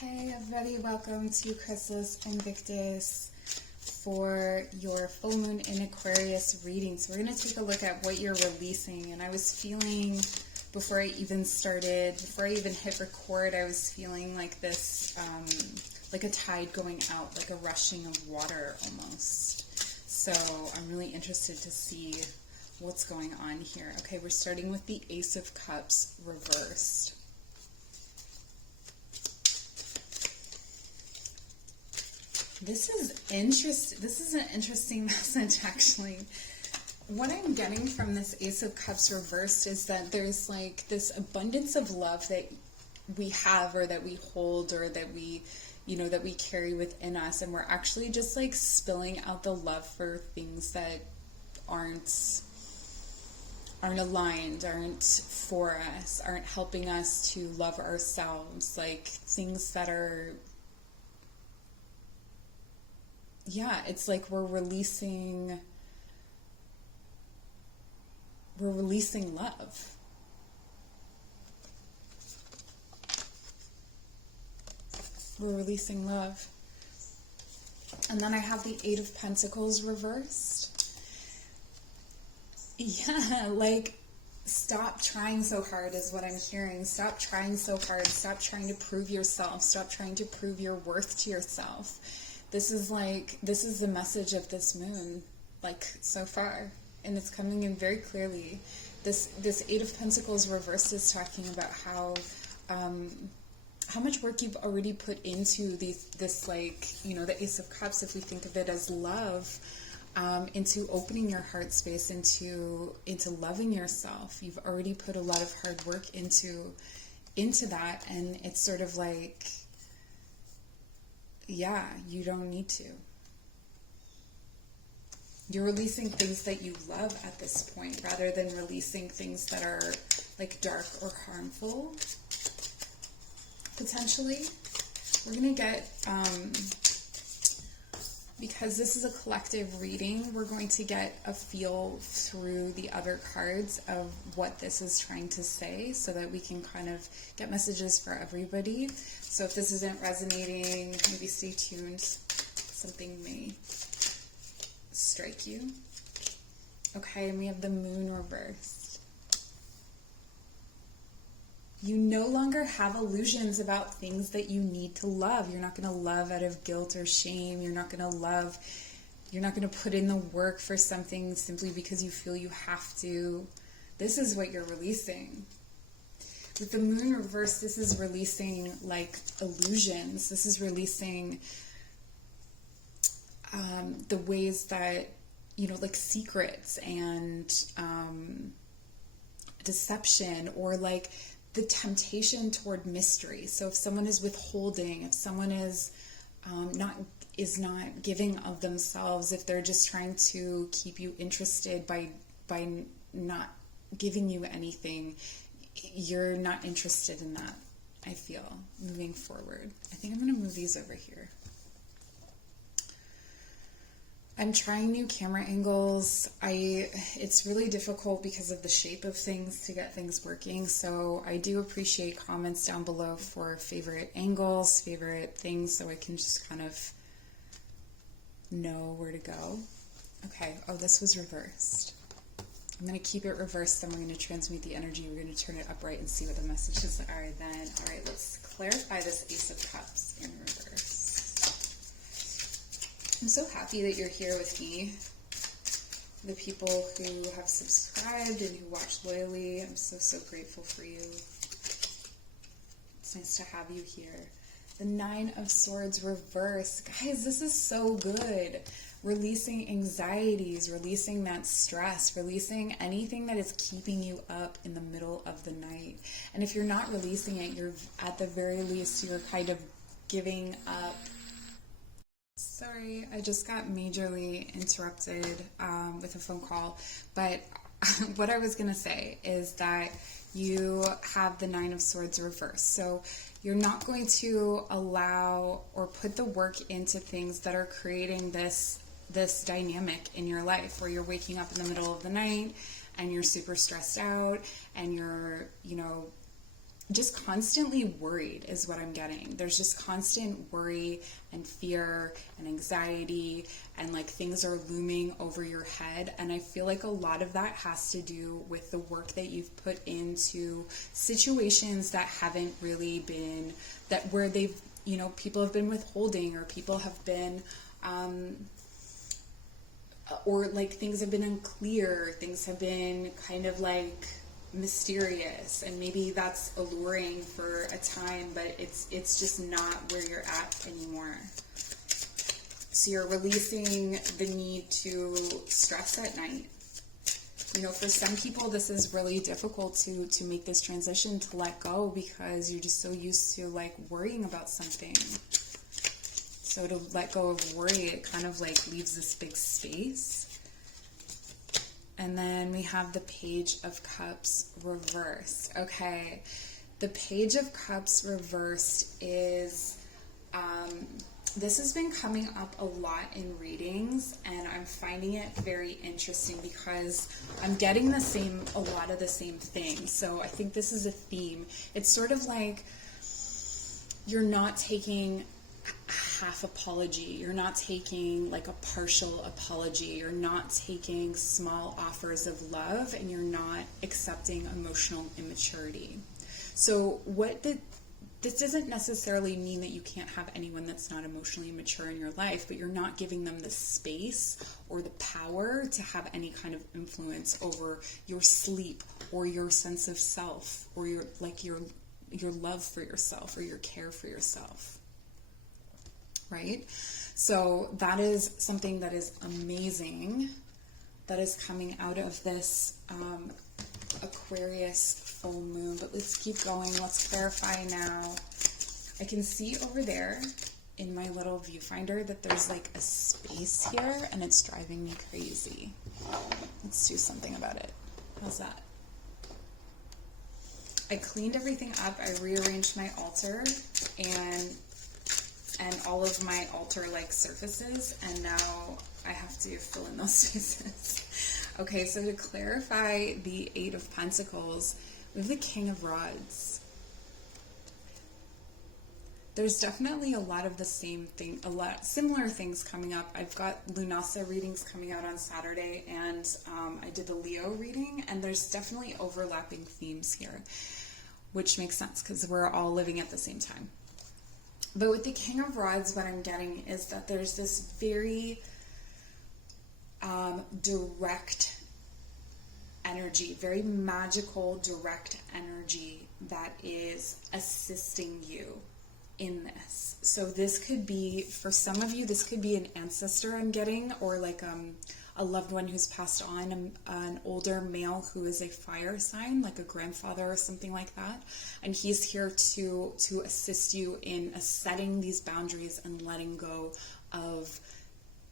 Hey everybody, welcome to Chrysalis Invictus for your full moon in Aquarius reading. So we're going to take a look at what you're releasing. And I was feeling, before I even hit record, I was feeling like this, like a tide going out, like a rushing of water almost. So I'm really interested to see what's going on here. Okay, we're starting with the Ace of Cups reversed. This is interesting. This is an interesting message, actually. What I'm getting from this Ace of Cups reversed is that there's like this abundance of love that we have, or that we hold, or that we, that we carry within us, and we're actually just like spilling out the love for things that aren't aligned, aren't for us, aren't helping us to love ourselves, like things that are, yeah, it's like we're releasing love. We're releasing love. And then I have the Eight of Pentacles reversed. Yeah, like, stop trying so hard is what I'm hearing. Stop trying so hard. Stop trying to prove yourself. Stop trying to prove your worth to yourself. This is the message of this moon, like, so far. And it's coming in very clearly. This Eight of Pentacles reversed is talking about how much work you've already put into this like, the Ace of Cups, if we think of it as love, into opening your heart space, into loving yourself. You've already put a lot of hard work into that, and it's sort of like, yeah, you don't need to. You're releasing things that you love at this point, rather than releasing things that are like dark or harmful, potentially. We're going to get, because this is a collective reading, we're going to get a feel through the other cards of what this is trying to say, so that we can kind of get messages for everybody. So if this isn't resonating, maybe stay tuned. Something may strike you. Okay, and we have the Moon reversed. You no longer have illusions about things that you need to love. You're not going to love out of guilt or shame. You're not going to put in the work for something simply because you feel you have to. This is what you're releasing. With the Moon reversed, this is releasing like illusions. This is releasing the ways that, like secrets and deception, or like the temptation toward mystery. So if someone is withholding, if someone is not giving of themselves, if they're just trying to keep you interested by not giving you anything, you're not interested in that, I feel, moving forward. I think I'm going to move these over here. I'm trying new camera angles. It's really difficult because of the shape of things to get things working, so I do appreciate comments down below for favorite angles, favorite things, so I can just kind of know where to go. Okay, oh, this was reversed. I'm going to keep it reversed, then we're going to transmute the energy. We're going to turn it upright and see what the messages are then. All right, let's clarify this Ace of Cups in reverse. I'm so happy that you're here with me. The people who have subscribed and who watch loyally, I'm so grateful for you. It's nice to have you here. The Nine of Swords reverse. Guys, this is so good. Releasing anxieties, releasing that stress, releasing anything that is keeping you up in the middle of the night. And if you're not releasing it, you're at the very least, you're kind of giving up. Sorry, I just got majorly interrupted with a phone call. But what I was going to say is that you have the Nine of Swords reversed. So you're not going to allow or put the work into things that are creating this dynamic in your life, where you're waking up in the middle of the night and you're super stressed out and you're, just constantly worried is what I'm getting. There's just constant worry and fear and anxiety, and like things are looming over your head. And I feel like a lot of that has to do with the work that you've put into situations that haven't really been, that where they've, you know, people have been withholding, or people have been, or like things have been unclear, things have been kind of like mysterious, and maybe that's alluring for a time, but it's just not where you're at anymore. So you're releasing the need to stress at night. You know, for some people this is really difficult to make this transition, to let go, because you're just so used to like worrying about something. So to let go of worry, it kind of like leaves this big space. And then we have the Page of Cups reversed. Okay, the Page of Cups reversed is, this has been coming up a lot in readings, and I'm finding it very interesting because I'm getting a lot of the same things. So I think this is a theme. It's sort of like you're not taking half apology, you're not taking like a partial apology, you're not taking small offers of love, and you're not accepting emotional immaturity. So this doesn't necessarily mean that you can't have anyone that's not emotionally mature in your life, but you're not giving them the space or the power to have any kind of influence over your sleep or your sense of self, or your love for yourself, or your care for yourself. Right? So that is something that is amazing that is coming out of this Aquarius full moon. But let's keep going. Let's clarify now. I can see over there in my little viewfinder that there's like a space here, and it's driving me crazy. Let's do something about it. How's that? I cleaned everything up. I rearranged my altar and all of my altar like surfaces, and now I have to fill in those spaces. Okay, so to clarify the Eight of Pentacles, we have the King of Rods. There's definitely a lot of the same thing, a lot similar things coming up. I've got Lunasa readings coming out on Saturday, and I did the Leo reading, and there's definitely overlapping themes here, which makes sense because we're all living at the same time. But with the King of Rods, what I'm getting is that there's this very direct energy, very magical, direct energy that is assisting you in this. So this could be, for some of you, this could be an ancestor I'm getting, or like a loved one who's passed on, an older male who is a fire sign, like a grandfather or something like that. And he's here to assist you in setting these boundaries and letting go of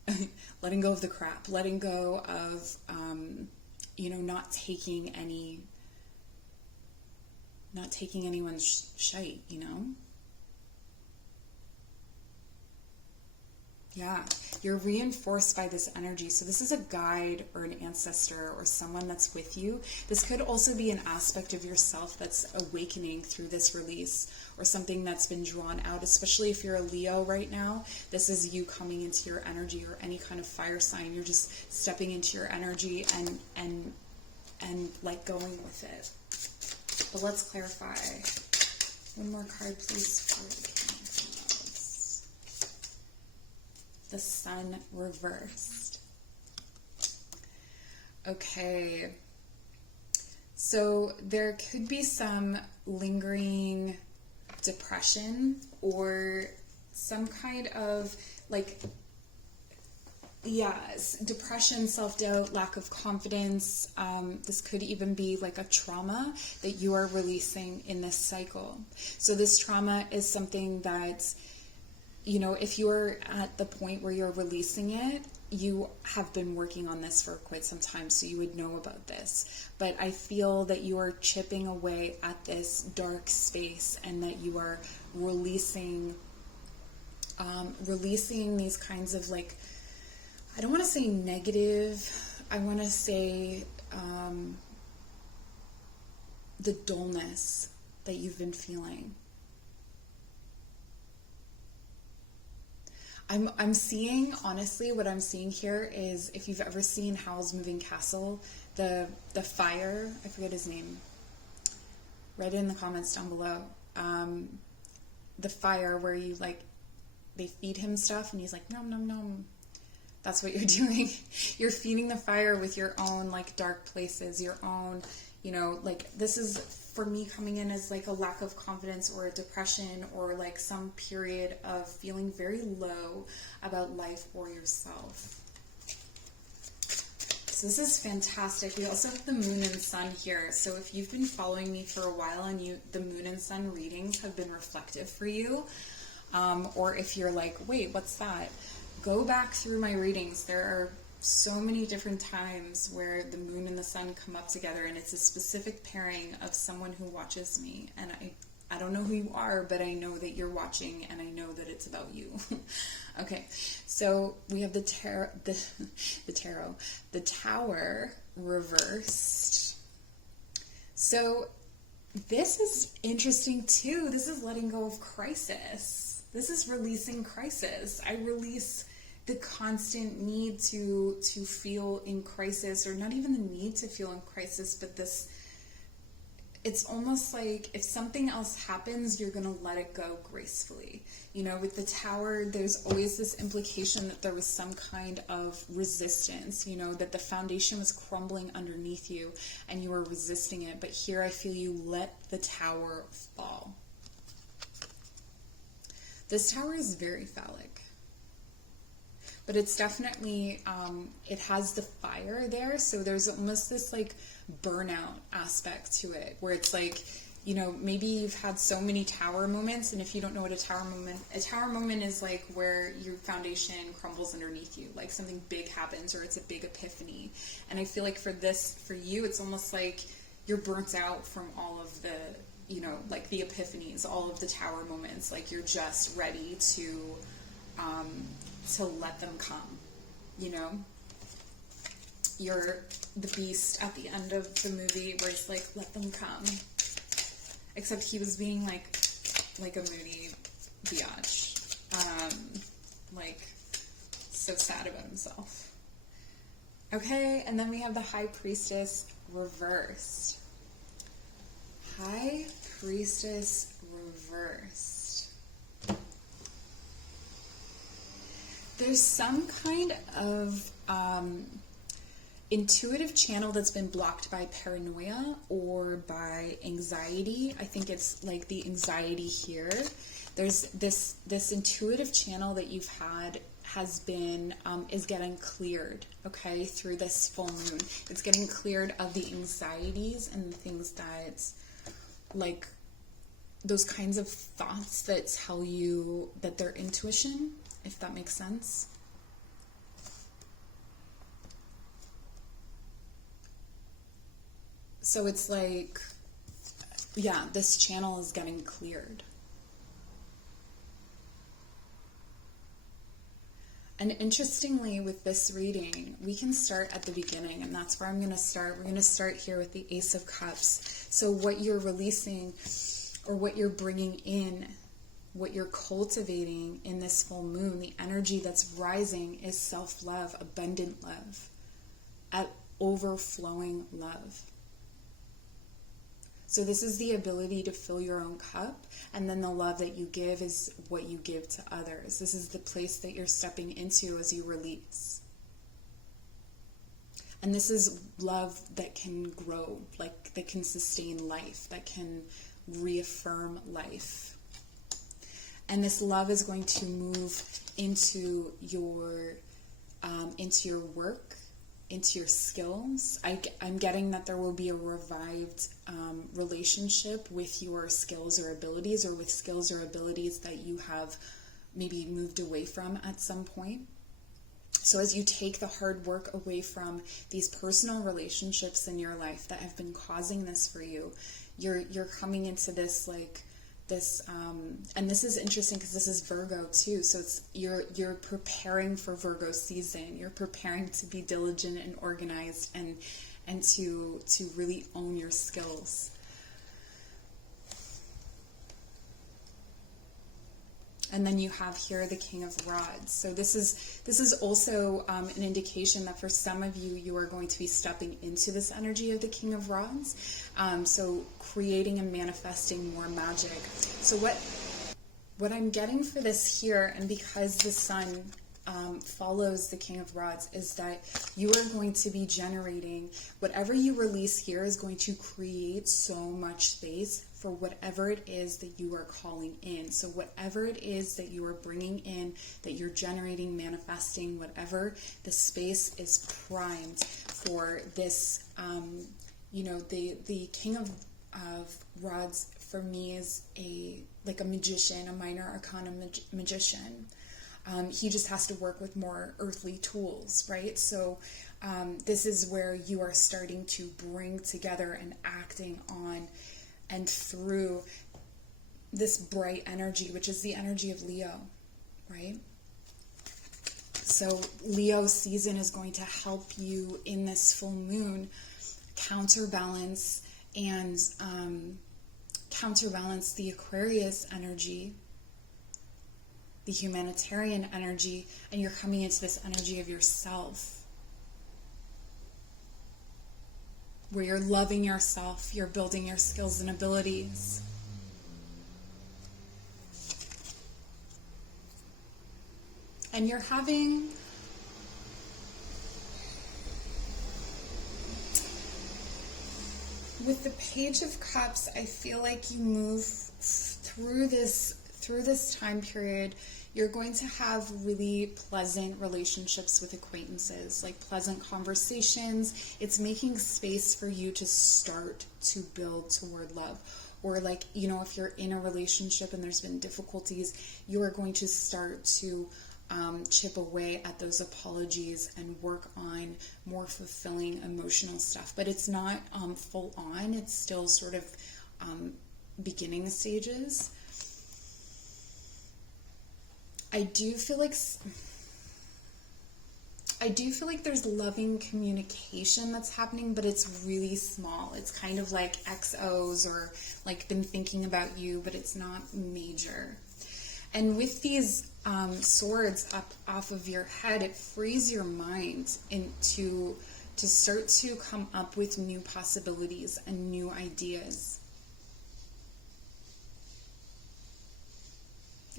the crap, letting go of, not taking anyone's shite, you know? Yeah, you're reinforced by this energy. So this is a guide or an ancestor or someone that's with you. This could also be an aspect of yourself that's awakening through this release, or something that's been drawn out, especially if you're a Leo right now. This is you coming into your energy, or any kind of fire sign. You're just stepping into your energy and like going with it. But let's clarify. One more card, please, for the King. The Sun reversed. Okay, so there could be some lingering depression, or some kind of depression, self-doubt, lack of confidence. This could even be like a trauma that you are releasing in this cycle. So this trauma is something that, if you're at the point where you're releasing it, you have been working on this for quite some time, so you would know about this. But I feel that you are chipping away at this dark space, and that you are releasing these kinds of, like, I don't want to say negative, I want to say the dullness that you've been feeling. I'm seeing, honestly, what I'm seeing here is, if you've ever seen Howl's Moving Castle, the fire, I forget his name, write it in the comments down below. The fire where you, like, they feed him stuff and he's like, nom, nom, nom. That's what you're doing. You're feeding the fire with your own, like, dark places, your own, you know, like, this is, for me, coming in as, like, a lack of confidence or a depression or, like, some period of feeling very low about life or yourself. So this is fantastic. We also have the moon and sun here. So if you've been following me for a while and the moon and sun readings have been reflective for you, or if you're like, wait, what's that? Go back through my readings. There are so many different times where the moon and the sun come up together, and it's a specific pairing of someone who watches me. And I don't know who you are, but I know that you're watching, and I know that it's about you. Okay, so we have the Tower reversed. So this is interesting too. This is letting go of crisis. This is releasing crisis. I release the constant need to feel in crisis, or not even the need to feel in crisis, but this, it's almost like if something else happens, you're going to let it go gracefully. You know, with the Tower, there's always this implication that there was some kind of resistance, you know, that the foundation was crumbling underneath you and you were resisting it. But here I feel you let the Tower fall. This Tower is very phallic, but it's definitely, it has the fire there, so there's almost this, like, burnout aspect to it, where it's like, you know, maybe you've had so many Tower moments, and if you don't know what a Tower moment is, like, where your foundation crumbles underneath you, like something big happens, or it's a big epiphany. And I feel like for you, it's almost like you're burnt out from all of the, you know, like the epiphanies, all of the Tower moments, like you're just ready to let them come, you know? You're the beast at the end of the movie where it's like, let them come. Except he was being like a moody biatch. Like, so sad about himself. Okay, and then we have the High Priestess reversed. High Priestess reversed. There's some kind of intuitive channel that's been blocked by paranoia or by anxiety. I think it's like the anxiety here. There's this intuitive channel that you've had has been, is getting cleared, okay, through this full moon. It's getting cleared of the anxieties and the things that, like, those kinds of thoughts that tell you that they're intuition, if that makes sense. So it's like, yeah, this channel is getting cleared. And interestingly, with this reading, we can start at the beginning, and that's where I'm going to start. We're going to start here with the Ace of Cups. So what you're releasing, or what you're bringing in, what you're cultivating in this full moon, the energy that's rising is self-love, abundant love, overflowing love. So this is the ability to fill your own cup, and then the love that you give is what you give to others. This is the place that you're stepping into as you release. And this is love that can grow, like that can sustain life, that can reaffirm life. And this love is going to move into your work, into your skills. I'm getting that there will be a revived relationship with your skills or abilities, or with skills or abilities that you have maybe moved away from at some point. So as you take the hard work away from these personal relationships in your life that have been causing this for you, you're coming into this, like, this, and this is interesting because this is Virgo too. So it's you're preparing for Virgo season. You're preparing to be diligent and organized, and to really own your skills. And then you have here the King of Rods. So this is also an indication that for some of you, you are going to be stepping into this energy of the King of Rods. So creating and manifesting more magic. So what I'm getting for this here, and because the Sun follows the King of Rods, is that you are going to be generating whatever you release here is going to create so much space for whatever it is that you are calling in. So whatever it is that you are bringing in, that you're generating, manifesting, whatever, the space is primed for this. You know, the King of Rods for me is like a magician, a minor arcana magician. He just has to work with more earthly tools, right? So this is where you are starting to bring together and acting on and through this bright energy, which is the energy of Leo, right? So Leo season is going to help you in this full moon counterbalance and counterbalance the Aquarius energy, the humanitarian energy, and you're coming into this energy of yourself, where you're loving yourself, you're building your skills and abilities. And you're having with the Page of Cups, I feel like you move through this time period. You're going to have really pleasant relationships with acquaintances, like pleasant conversations. It's making space for you to start to build toward love. Or like, you know, if you're in a relationship and there's been difficulties, you are going to start to chip away at those apologies and work on more fulfilling emotional stuff. But it's not full on. It's still sort of beginning stages. I do feel like there's loving communication that's happening, but it's really small. It's kind of like XOs or like been thinking about you, but it's not major. And with these swords up off of your head, it frees your mind to start to come up with new possibilities and new ideas.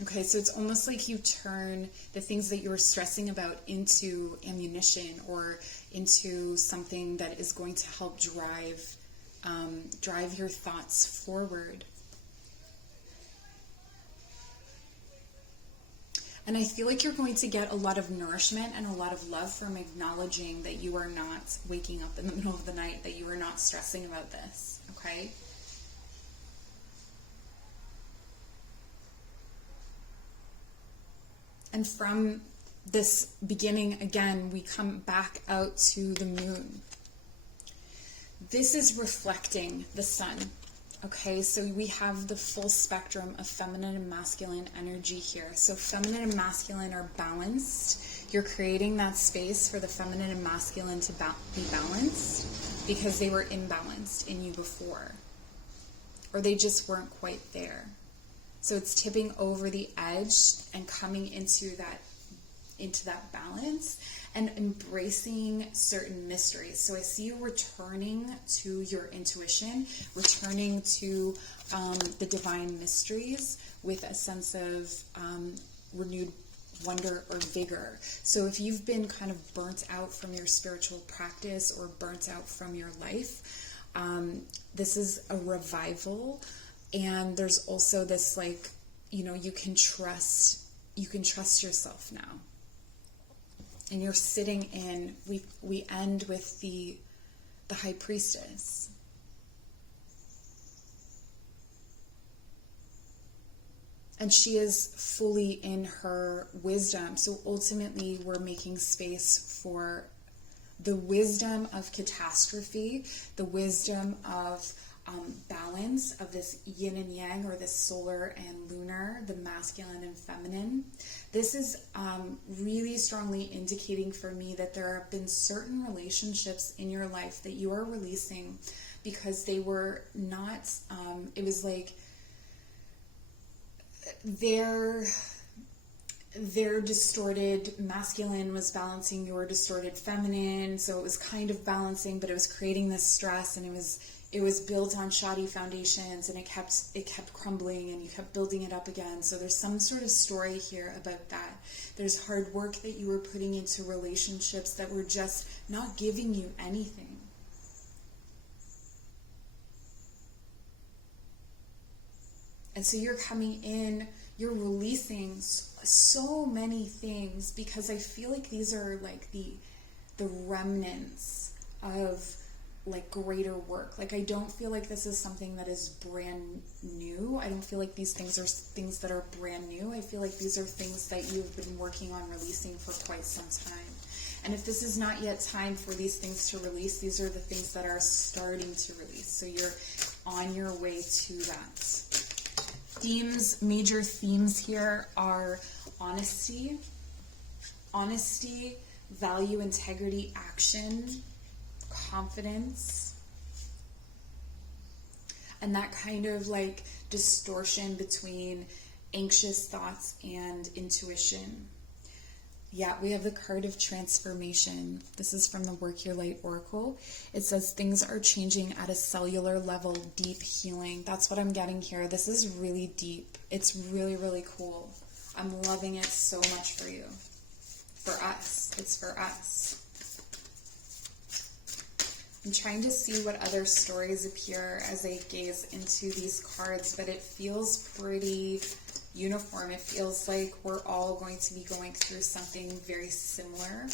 Okay, so it's almost like you turn the things that you were stressing about into ammunition or into something that is going to help drive your thoughts forward. And I feel like you're going to get a lot of nourishment and a lot of love from acknowledging that you are not waking up in the middle of the night, that you are not stressing about this, okay? And from this beginning, again, we come back out to the moon. This is reflecting the sun. Okay, so we have the full spectrum of feminine and masculine energy here. So feminine and masculine are balanced. You're creating that space for the feminine and masculine to be balanced because they were imbalanced in you before. Or they just weren't quite there. So it's tipping over the edge and coming into that balance and embracing certain mysteries. So I see you returning to your intuition, returning to the divine mysteries with a sense of renewed wonder or vigor. So if you've been kind of burnt out from your spiritual practice or burnt out from your life, this is a revival. And there's also this, like, you know, you can trust yourself now. And you're sitting in, we end with the High Priestess. And she is fully in her wisdom. So ultimately, we're making space for the wisdom of catastrophe, the wisdom of balance, of this yin and yang, or this solar and lunar, the masculine and feminine. This is really strongly indicating for me that there have been certain relationships in your life that you are releasing because they were not, it was like their distorted masculine was balancing your distorted feminine, so it was kind of balancing, but it was creating this stress, and it was built on shoddy foundations, and it kept crumbling, and you kept building it up again. So there's some sort of story here about that. There's hard work that you were putting into relationships that were just not giving you anything. And so you're coming in, you're releasing so many things, because I feel like these are like the remnants of like greater work. Like, I don't feel like this is something that is brand new. I don't feel like these things are things that are brand new. I feel like these are things that you've been working on releasing for quite some time. And if this is not yet time for these things to release, these are the things that are starting to release. So you're on your way to that. Major themes here are honesty, value, integrity, action, confidence, and that kind of like distortion between anxious thoughts and intuition. Yeah, we have the card of transformation. This is from the Work Your Light Oracle. It says things are changing at a cellular level, deep healing. That's what I'm getting here. This is really deep. It's really, really cool. I'm loving it so much for you. For us. It's for us. I'm trying to see what other stories appear as I gaze into these cards, but it feels pretty uniform. It feels like we're all going to be going through something very similar.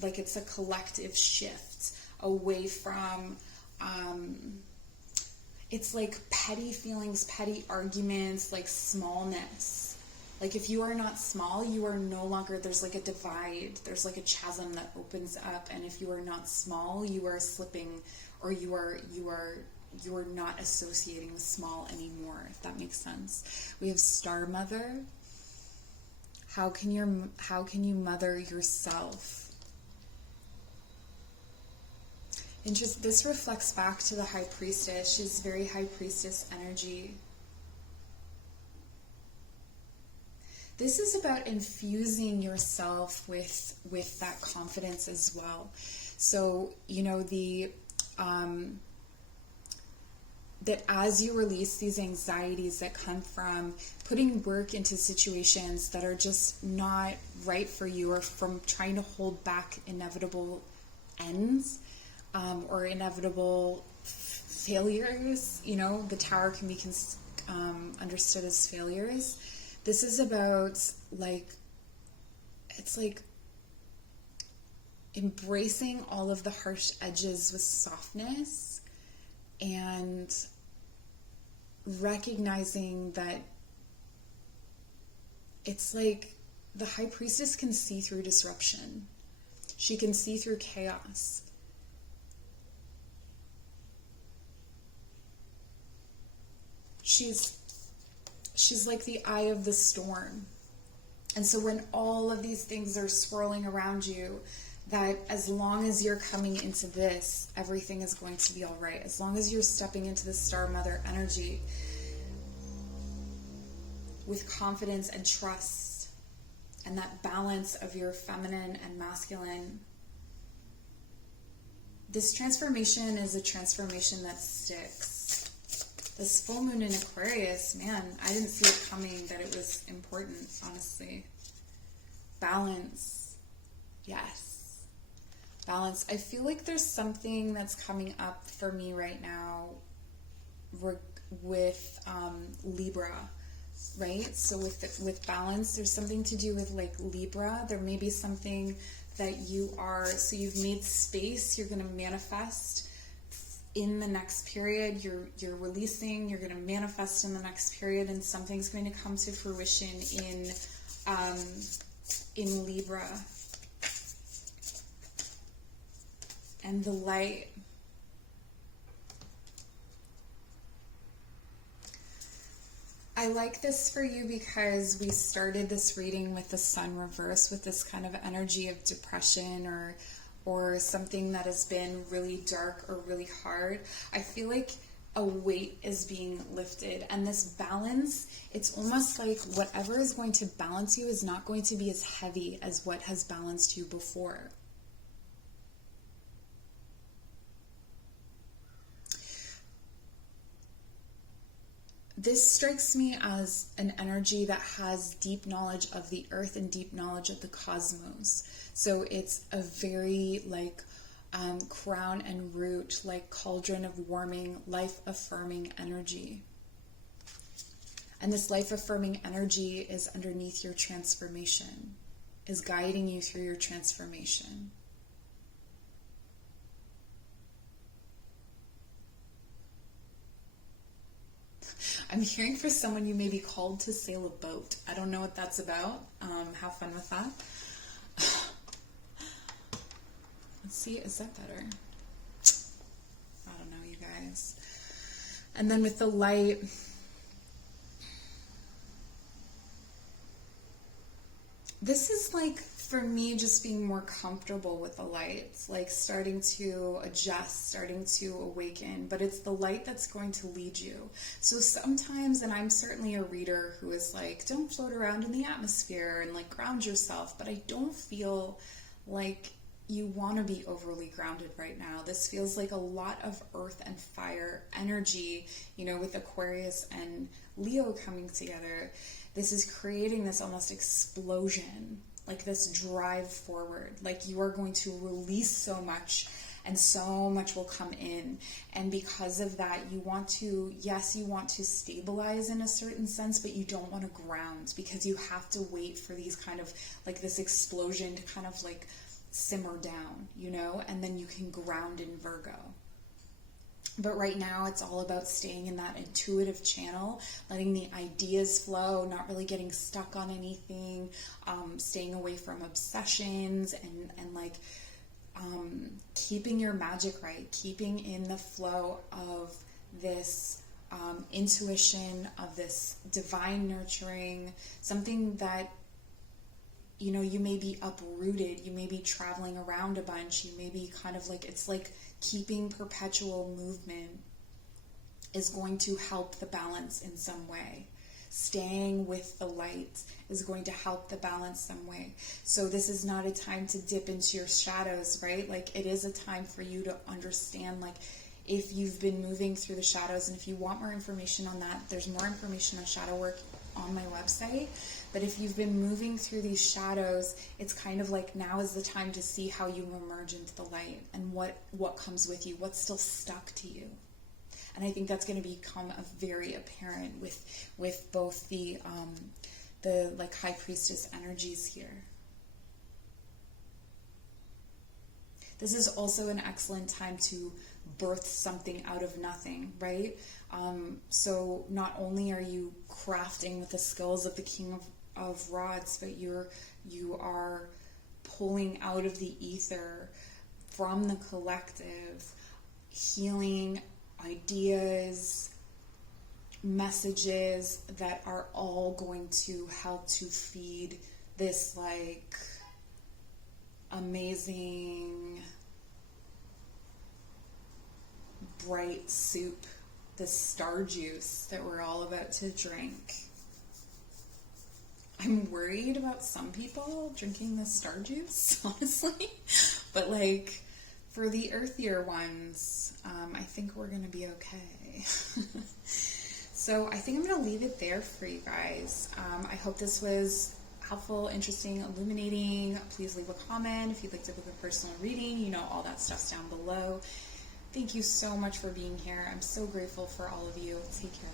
Like it's a collective shift away from, it's like petty feelings, petty arguments, like smallness. Like if you are not small, you are no longer, there's like a divide, there's like a chasm that opens up, and if you are not small, you are slipping, or you are not associating with small anymore, if that makes sense. We have Star Mother. How can you mother yourself? This reflects back to the High Priestess. She's very High Priestess energy. This is about infusing yourself with that confidence as well. So, you know, that as you release these anxieties that come from putting work into situations that are just not right for you, or from trying to hold back inevitable ends, or inevitable failures, you know, the Tower can be understood as failures. This is about, like, it's like embracing all of the harsh edges with softness, and recognizing that it's like the High Priestess can see through disruption. She can see through chaos. She's like the eye of the storm. And so when all of these things are swirling around you, that as long as you're coming into this, everything is going to be all right. As long as you're stepping into the Star Mother energy with confidence and trust, and that balance of your feminine and masculine, this transformation is a transformation that sticks. This full moon in Aquarius, man, I didn't see it coming that it was important, honestly. Balance. Yes. Balance. I feel like there's something that's coming up for me right now with Libra, right? So with balance, there's something to do with like Libra. There may be something that so you've made space, you're going to manifest in the next period, you're releasing, you're going to manifest in the next period, and something's going to come to fruition in Libra. And the light. I like this for you because we started this reading with the Sun reverse, with this kind of energy of depression or something that has been really dark or really hard. I feel like a weight is being lifted. And this balance, it's almost like whatever is going to balance you is not going to be as heavy as what has balanced you before. This strikes me as an energy that has deep knowledge of the earth and deep knowledge of the cosmos. So it's a very like crown and root, like cauldron of warming, life-affirming energy. And this life-affirming energy is underneath your transformation, is guiding you through your transformation. I'm hearing for someone you may be called to sail a boat. I don't know what that's about. Have fun with that. Let's see, is that better? I don't know, you guys. And then with the light, this is like, for me, just being more comfortable with the light, like starting to adjust, starting to awaken, but it's the light that's going to lead you. So sometimes, and I'm certainly a reader who is like, don't float around in the atmosphere and like ground yourself, but I don't feel like you want to be overly grounded right now. This feels like a lot of earth and fire energy, you know, with Aquarius and Leo coming together. This is creating this almost explosion, like this drive forward, like you are going to release so much and so much will come in. And because of that, you want to, yes, you want to stabilize in a certain sense, but you don't want to ground, because you have to wait for these kind of like this explosion to kind of like simmer down, you know, and then you can ground in Virgo. But right now it's all about staying in that intuitive channel, letting the ideas flow, not really getting stuck on anything, staying away from obsessions, and like keeping your magic right, keeping in the flow of this intuition, of this divine nurturing, something that, you know, you may be uprooted, you may be traveling around a bunch, you may be kind of like, it's like keeping perpetual movement is going to help the balance in some way. Staying with the light is going to help the balance some way. So this is not a time to dip into your shadows, right? Like it is a time for you to understand, like, if you've been moving through the shadows, and if you want more information on that, there's more information on shadow work on my website. But if you've been moving through these shadows, it's kind of like now is the time to see how you emerge into the light, and what comes with you, what's still stuck to you. And I think that's going to become very apparent with both the like high priestess energies here. This is also an excellent time to birth something out of nothing, right? So not only are you crafting with the skills of the King of Rods, but you are pulling out of the ether from the collective, healing ideas, messages that are all going to help to feed this like amazing bright soup, this star juice that we're all about to drink. I'm worried about some people drinking this star juice, honestly, but like for the earthier ones, I think we're gonna be okay. So I think I'm gonna leave it there for you guys. I hope this was helpful, interesting, illuminating. Please leave a comment if you'd like to book a personal reading. You know, all that stuff's down below. Thank you so much for being here. I'm so grateful for all of you. Take care.